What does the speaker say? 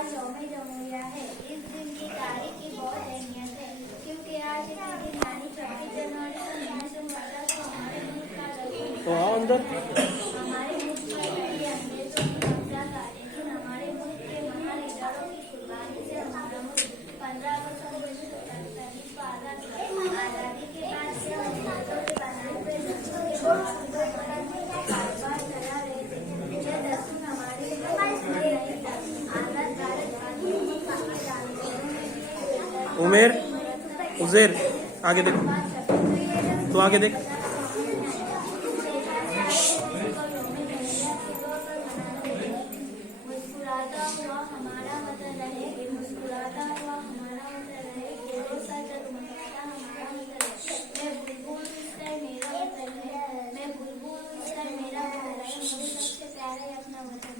आज यौम जमहूरिया है। इस दिन की तारीख की बहुत अहमियत है, क्योंकि आज के दिन यानी 26 जनवरी 1950 को हमारे मुल्क का हमारे मुल्क पर अंग्रेजों की कब्जा था, लेकिन हमारे मुल्क के महान लीडरों की कुर्बानी से हमारा मुल्क 15 अगस्त 1947 को आजाद हुआ। आजादी के बाद से अंग्रेजों के बनाए हुए दस्तूर के मुताबिक हमारे मुल्क के कारोबार चला रहे थे। यह दस्तूर हमारे लिए नहीं था। आजाद भारत उमेर उजेर आगे देखो, तो आगे देख। मुस्कुराता हुआ हमारा वतन रहे, मुस्कुराता हुआ हमारा वतन रहे, गोरों सा जगमगाता हमारा वतन रहे। मैं बुलबुल उसका मेरा वतन है, मैं बुलबुल उसका मेरा वतन है, मुझे सबसे प्यारा अपना वतन।